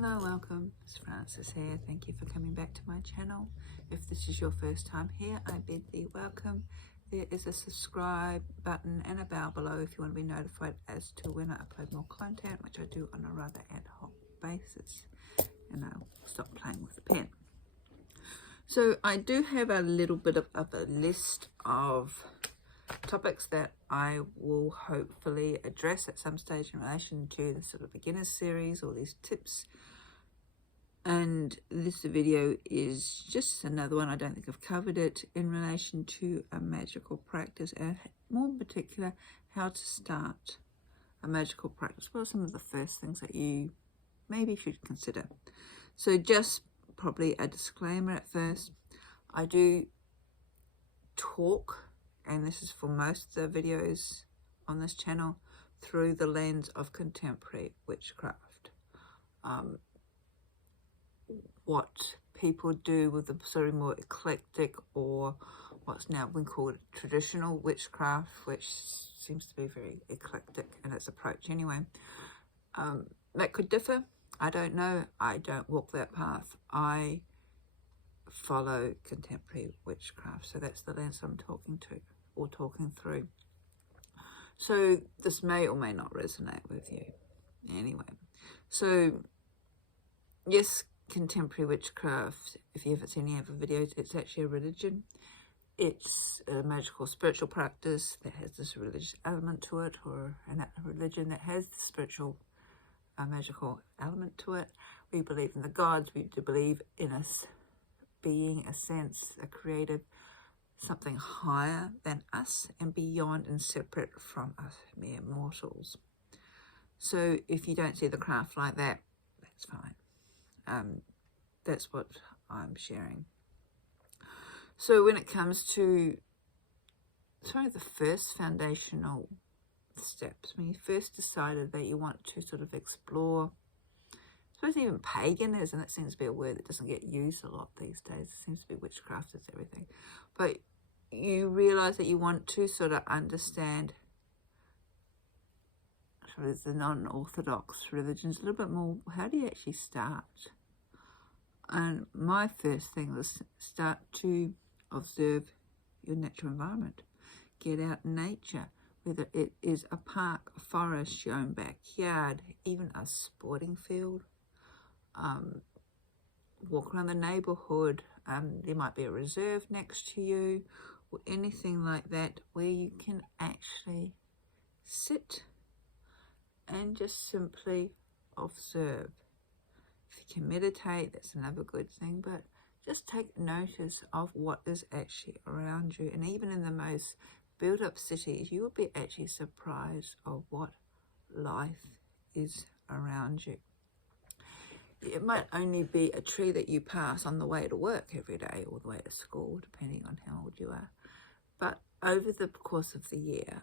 Hello, welcome. It's Francis here. Thank you for coming back to my channel. If this is your first time here, I bid thee welcome. There is a subscribe button and a bell below if you want to be notified as to when I upload more content, which I do on a rather ad hoc basis. And I'll stop playing with the pen. So I do have a little bit of a list of topics that I will hopefully address at some stage in relation to the sort of beginner series or these tips. And this video is just another one. I don't think I've covered it in relation to a magical practice, and more in particular, how to start a magical practice. What are some of the first things that you maybe should consider? So just probably a disclaimer at first. I do talk, and this is for most of the videos on this channel, through the lens of contemporary witchcraft. What people do with the sort of more eclectic, or what's now been called traditional witchcraft, which seems to be very eclectic in its approach anyway. That could differ. I don't know. I don't walk that path. I follow contemporary witchcraft, so that's the lens I'm talking to or talking through. So this may or may not resonate with you anyway. So yes, contemporary witchcraft, if you haven't seen any other videos, it's actually a religion. It's a magical spiritual practice that has this religious element to it, or a religion that has the spiritual magical element to it. We believe in the gods. We do believe in us being a sense, a creative, something higher than us and beyond and separate from us mere mortals. So if you don't see the craft like that, that's fine. That's what I'm sharing. So when it comes to the first foundational steps, when you first decided that you want to sort of explore, I suppose even paganism, that seems to be a word that doesn't get used a lot these days. It seems to be witchcraft is everything. But you realize that you want to sort of understand sort of the non-orthodox religions a little bit more. How do you actually start? And my first thing was start to observe your natural environment. Get out in nature, whether it is a park, a forest, your own backyard, even a sporting field. Walk around the neighborhood. There might be a reserve next to you or anything like that where you can actually sit and just simply observe. If you can meditate, that's another good thing, but just take notice of what is actually around you. And even in the most built-up cities, you will be actually surprised of what life is around you. It might only be a tree that you pass on the way to work every day or the way to school, depending on how old you are. But over the course of the year,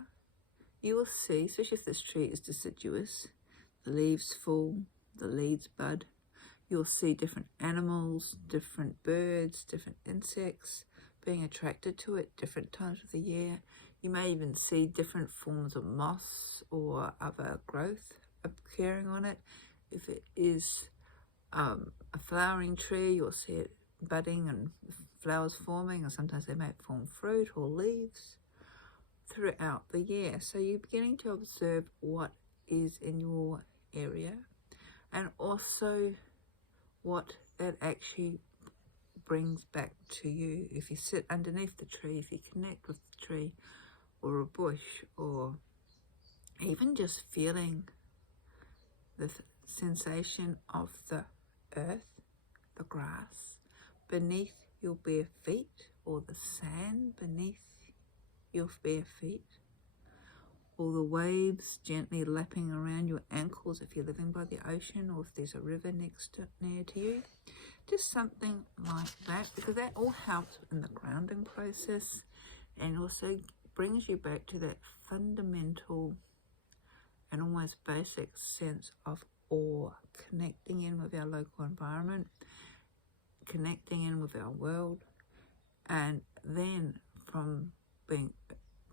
you will see, especially if this tree is deciduous, the leaves fall, the leaves bud. You'll see different animals, different birds, different insects being attracted to it different times of the year. You may even see different forms of moss or other growth occurring on it. If it is a flowering tree, you'll see it budding and flowers forming, or sometimes they may form fruit or leaves throughout the year. So you're beginning to observe what is in your area, and also what that actually brings back to you. If you sit underneath the tree, if you connect with the tree or a bush, or even just feeling the sensation of the earth, the grass beneath your bare feet, or the sand beneath your bare feet, or the waves gently lapping around your ankles if you're living by the ocean, or if there's a river near to you. Just something like that, because that all helps in the grounding process and also brings you back to that fundamental and almost basic sense of awe, connecting in with our local environment, connecting in with our world, and then from being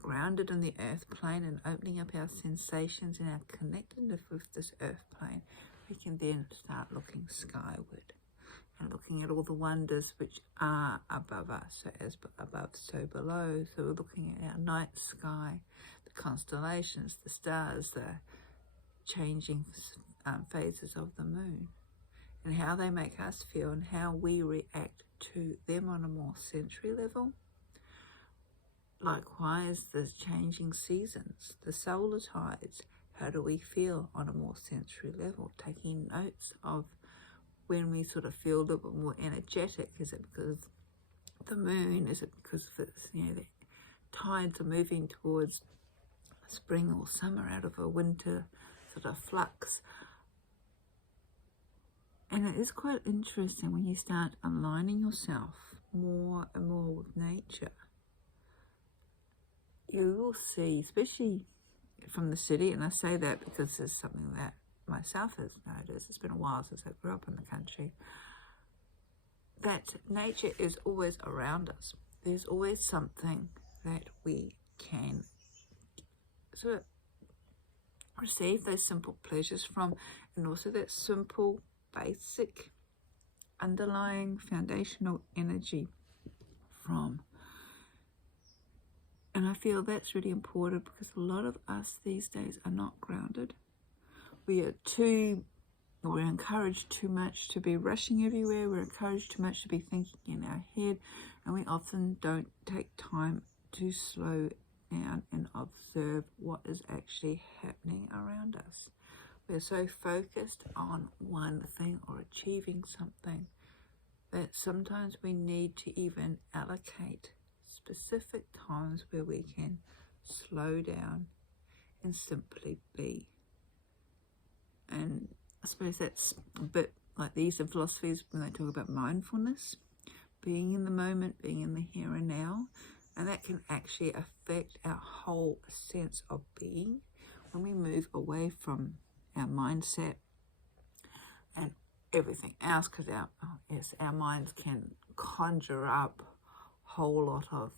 grounded in the earth plane and opening up our sensations and our connectedness with this earth plane, we can then start looking skyward and looking at all the wonders which are above us. So as above, so below. So we're looking at our night sky, the constellations, the stars, the changing phases of the moon, and how they make us feel and how we react to them on a more sensory level. Likewise, the changing seasons, the solar tides, how do we feel on a more sensory level? Taking notes of when we sort of feel a little bit more energetic. Is it because of the moon? Is it because of it's, the tides are moving towards spring or summer out of a winter sort of flux? And it is quite interesting when you start aligning yourself more and more with nature. You will see, especially from the city, and I say that because it's something that myself has noticed. It's been a while since I grew up in the country. That nature is always around us. There's always something that we can sort of receive those simple pleasures from, and also that simple, basic, underlying, foundational energy from. And I feel that's really important because a lot of us these days are not grounded. We're encouraged too much to be rushing everywhere. We're encouraged too much to be thinking in our head, and we often don't take time to slow down and observe what is actually happening around us. We're so focused on one thing or achieving something that sometimes we need to even allocate specific times where we can slow down and simply be. And I suppose that's a bit like the Eastern philosophies when they talk about mindfulness, being in the moment, being in the here and now. And that can actually affect our whole sense of being when we move away from our mindset and everything else, because our minds can conjure up a whole lot of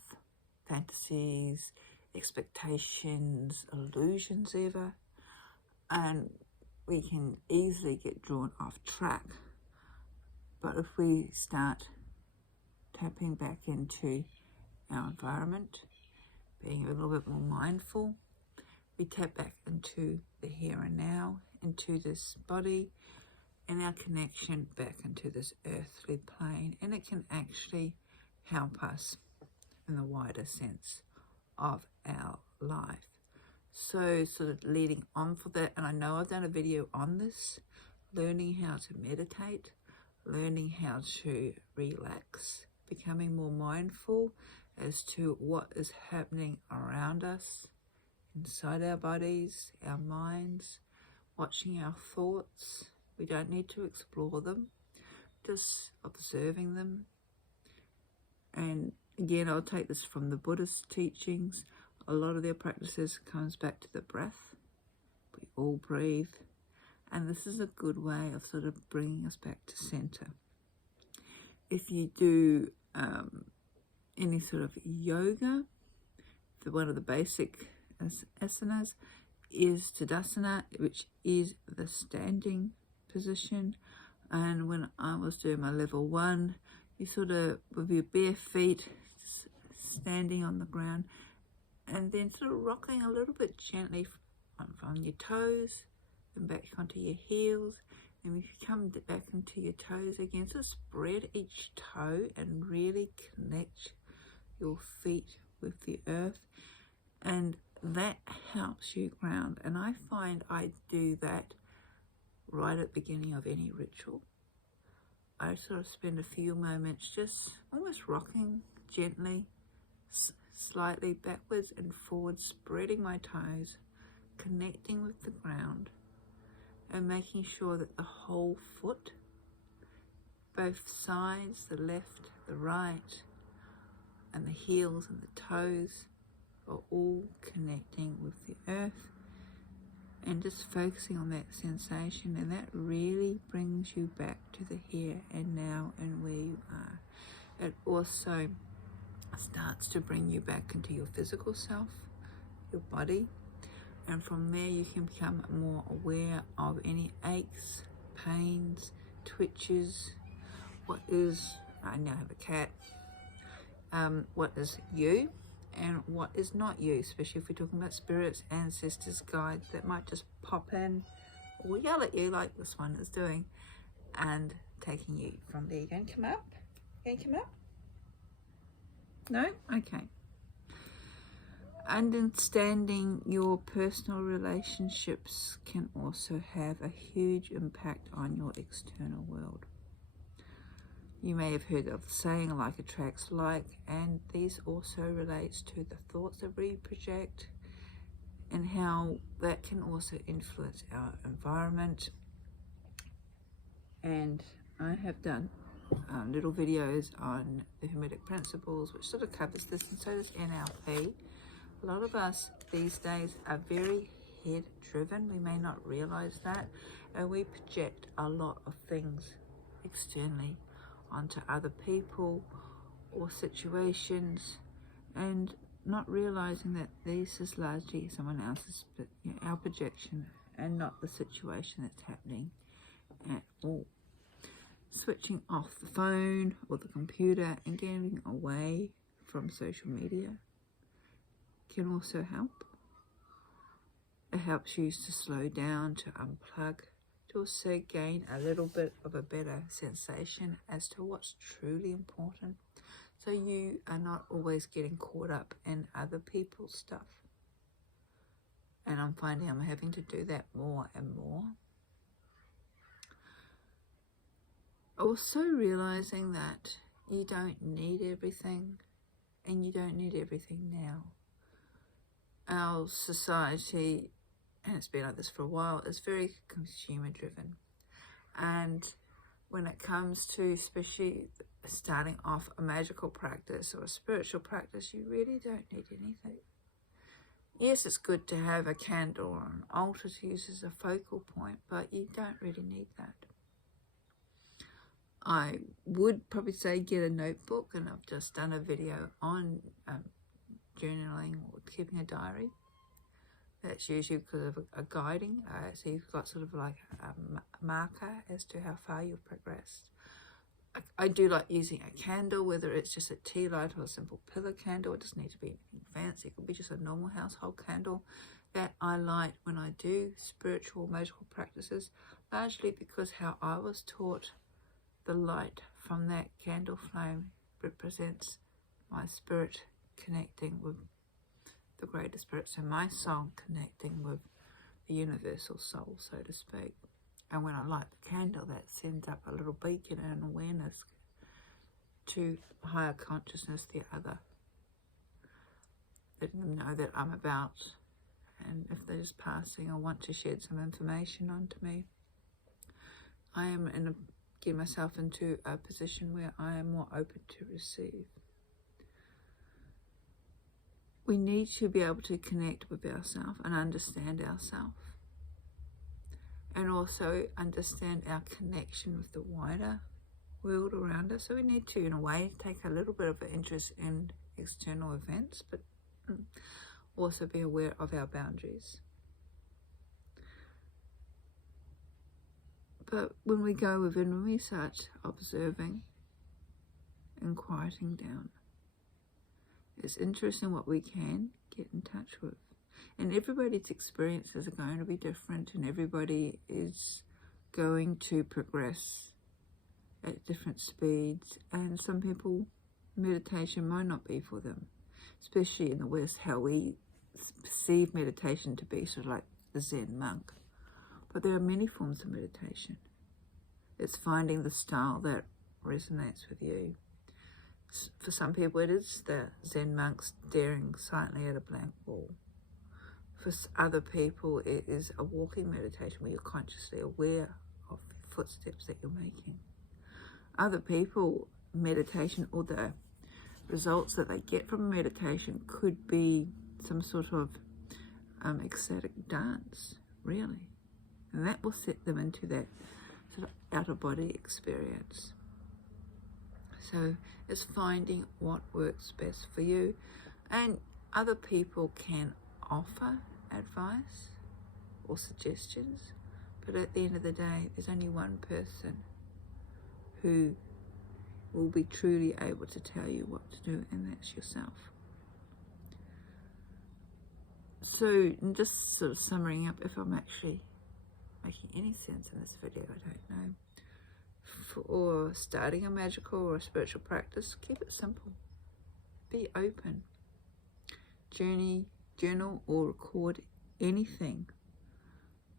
fantasies, expectations, illusions even, and we can easily get drawn off track. But if we start tapping back into our environment, being a little bit more mindful, we tap back into the here and now, into this body, and our connection back into this earthly plane, and it can actually help us in the wider sense of our life. So sort of leading on for that, and I know I've done a video on this, learning how to meditate, learning how to relax, becoming more mindful as to what is happening around us, inside our bodies, our minds, watching our thoughts. We don't need to explore them, just observing them. And again, I'll take this from the Buddhist teachings. A lot of their practices comes back to the breath. We all breathe. And this is a good way of sort of bringing us back to center. If you do any sort of yoga, one of the basic asanas is Tadasana, which is the standing position. And when I was doing my level 1, you sort of, with your bare feet, standing on the ground, and then sort of rocking a little bit gently from your toes and back onto your heels. And if you come back into your toes again, so spread each toe and really connect your feet with the earth. And that helps you ground. And I find I do that right at the beginning of any ritual. I sort of spend a few moments just almost rocking gently, slightly backwards and forwards, spreading my toes, connecting with the ground, and making sure that the whole foot, both sides, the left, the right, and the heels and the toes, are all connecting with the earth, and just focusing on that sensation. And that really brings you back to the here and now and where you are. It also starts to bring you back into your physical self, your body, and from there you can become more aware of any aches, pains, twitches, what is, I now have a cat, what is you and what is not you, especially if we're talking about spirits, ancestors, guides that might just pop in or yell at you like this one is doing and taking you from there. You're going to come up? You're going to come up? No? Okay. Understanding your personal relationships can also have a huge impact on your external world. You may have heard of the saying, like attracts like, and these also relates to the thoughts that we project and how that can also influence our environment. And I have done little videos on the Hermetic Principles, which sort of covers this, and so does NLP. A lot of us these days are very head driven. We may not realize that, and we project a lot of things externally onto other people or situations, and not realizing that this is largely someone else's, but our projection and not the situation that's happening at all. Switching off the phone or the computer and getting away from social media can also help. It helps you to slow down, to unplug, to also gain a little bit of a better sensation as to what's truly important, so you are not always getting caught up in other people's stuff. And I'm finding I'm having to do that more and more. Also realizing that you don't need everything, and you don't need everything now. Our society, and it's been like this for a while, is very consumer driven. And when it comes to especially starting off a magical practice or a spiritual practice, you really don't need anything. Yes, it's good to have a candle or an altar to use as a focal point, but you don't really need that. I would probably say get a notebook, and I've just done a video on journaling or keeping a diary. That's usually because of a guiding, so you've got sort of like a marker as to how far you've progressed. I do like using a candle, whether it's just a tea light or a simple pillar candle. It doesn't need to be anything fancy. It could be just a normal household candle that I light when I do spiritual magical practices, largely because how I was taught the light from that candle flame represents my spirit connecting with the greater spirit, so my soul connecting with the universal soul, so to speak. And when I light the candle, that sends up a little beacon and awareness to higher consciousness, the other, letting them know that I'm about, and if they're just passing or want to shed some information onto me, I am getting myself into a position where I am more open to receive. We need to be able to connect with ourselves and understand ourselves, and also understand our connection with the wider world around us. So we need to, in a way, take a little bit of an interest in external events, but also be aware of our boundaries. But when we go within, when we start observing and quieting down, it's interesting what we can get in touch with. And everybody's experiences are going to be different, and everybody is going to progress at different speeds. And some people, meditation might not be for them, especially in the West, how we perceive meditation to be sort of like the Zen monk. But there are many forms of meditation. It's finding the style that resonates with you. For some people, it is the Zen monk staring silently at a blank wall. For other people, it is a walking meditation where you're consciously aware of the footsteps that you're making. Other people, meditation or the results that they get from meditation could be some sort of ecstatic dance, really. And that will set them into that sort of out-of-body experience. So it's finding what works best for you. And other people can offer advice or suggestions, But at the end of the day, there's only one person who will be truly able to tell you what to do, and that's yourself. So, just sort of summaring up, if I'm actually making any sense in this video, I don't know. For starting a magical or a spiritual practice, keep it simple. Be open. Journal or record anything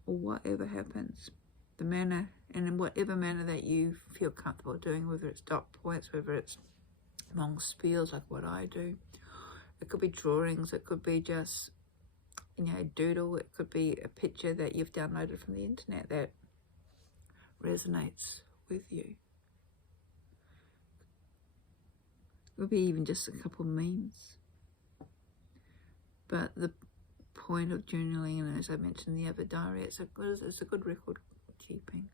or whatever happens. The manner, and in whatever manner that you feel comfortable doing, whether it's dot points, whether it's long spiels like what I do. It could be drawings, it could be just, doodle, it could be a picture that you've downloaded from the internet that resonates with you. It would be even just a couple of memes. But the point of journaling, and as I mentioned in the other diary, it's a good record keeping.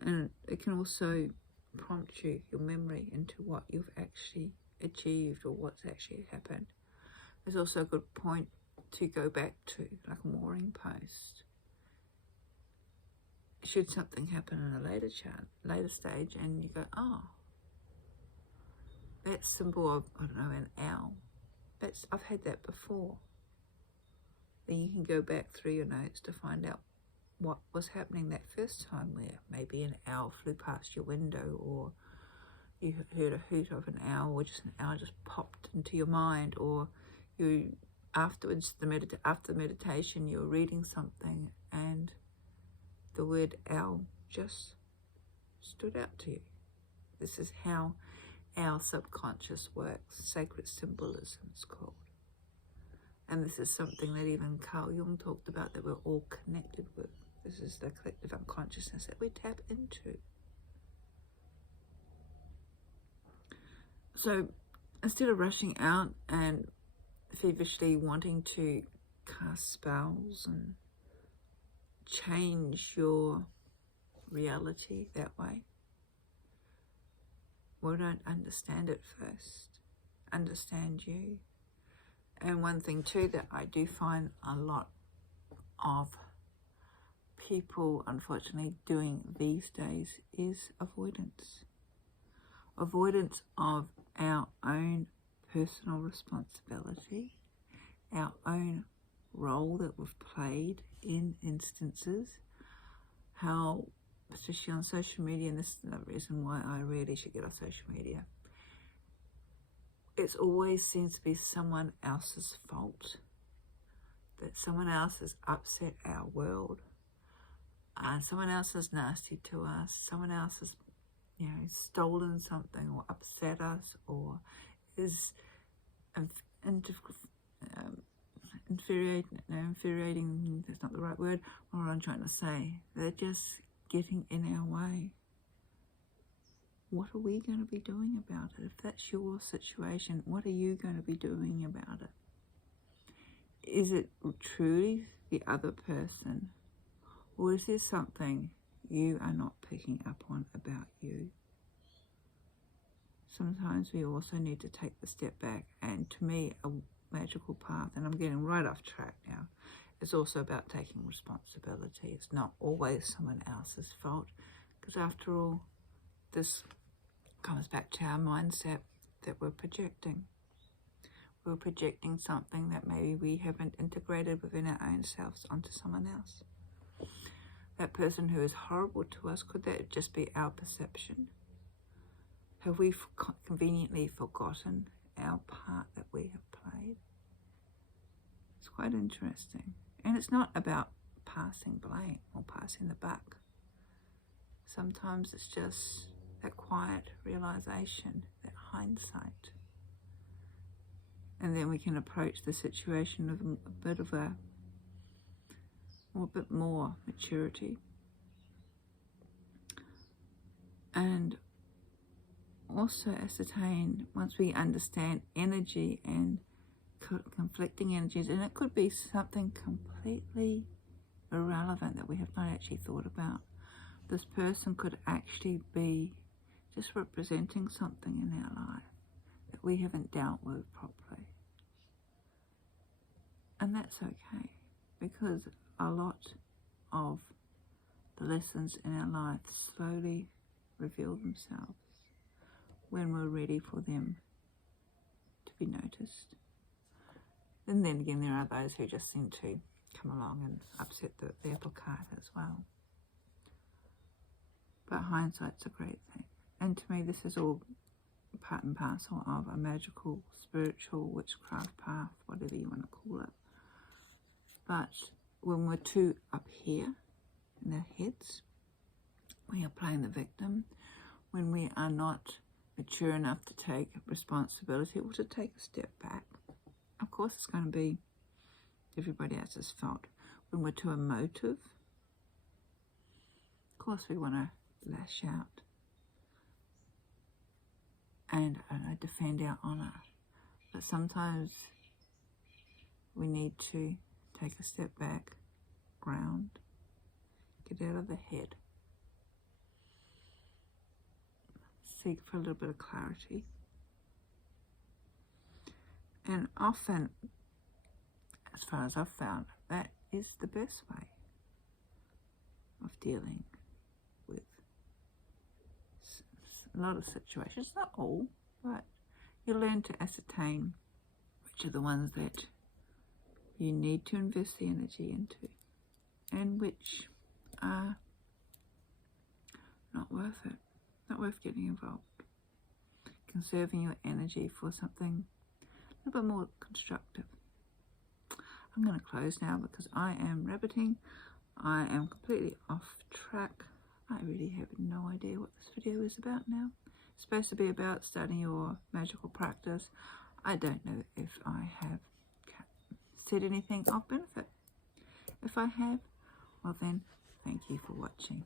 And it can also prompt your memory into what you've actually achieved or what's actually happened. There's also a good point to go back to, like a mooring post. Should something happen in a later stage, and you go, oh, that symbol of, I don't know, an owl. I've had that before. Then you can go back through your notes to find out what was happening that first time, where maybe an owl flew past your window, or you heard a hoot of an owl, or just an owl just popped into your mind, or you afterwards, after the meditation, you were reading something and the word owl just stood out to you. This is how our subconscious works. Sacred symbolism is called. And this is something that even Carl Jung talked about, that we're all connected with. This is the collective unconsciousness that we tap into. So instead of rushing out and feverishly wanting to cast spells and change your reality that way, well, don't understand it first. Understand you. And one thing too that I do find a lot of people unfortunately doing these days is avoidance. Avoidance of our own personal responsibility, our own role that we've played in instances, how, especially on social media, and this is the reason why I really should get off social media, it always seems to be someone else's fault, that someone else has upset our world, someone else is nasty to us, someone else has stolen something or upset us, or is infuriating, that's not the right word, what I'm trying to say. They're just getting in our way. What are we going to be doing about it? If that's your situation, what are you going to be doing about it? Is it truly the other person, or is there something you are not picking up on about you? Sometimes we also need to take the step back, and to me, a magical path, and I'm getting right off track now, it's also about taking responsibility. It's not always someone else's fault, because after all, this comes back to our mindset that we're projecting. We're projecting something that maybe we haven't integrated within our own selves onto someone else. That person who is horrible to us, could that just be our perception? Have we conveniently forgotten our part that we have played? It's quite interesting. And it's not about passing blame or passing the buck. Sometimes it's just that quiet realization, that hindsight. And then we can approach the situation with a bit more maturity. And also ascertain, once we understand energy and conflicting energies, and it could be something completely irrelevant that we have not actually thought about. This person could actually be just representing something in our life that we haven't dealt with properly. And that's okay, because a lot of the lessons in our life slowly reveal themselves when we're ready for them to be noticed. And then again, there are those who just seem to come along and upset the apple cart as well. But hindsight's a great thing. And to me, this is all part and parcel of a magical, spiritual, witchcraft path, whatever you want to call it. But when we're too up here in our heads, we are playing the victim. When we are not mature enough to take responsibility or to take a step back, of course it's going to be everybody else's fault. When we're too emotive, of course we want to lash out and defend our honour. But sometimes we need to take a step back, ground, get out of the head, seek for a little bit of clarity. And often, as far as I've found, that is the best way of dealing with a lot of situations, not all, but you learn to ascertain which are the ones that you need to invest the energy into and which are not worth it, not worth getting involved. Conserving your energy for something a little bit more constructive. I'm going to close now because I am rabbiting. I am completely off track. I really have no idea what this video is about now. It's supposed to be about starting your magical practice. I don't know if I have said anything of benefit. If I have, well then, thank you for watching.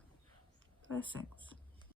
Blessings.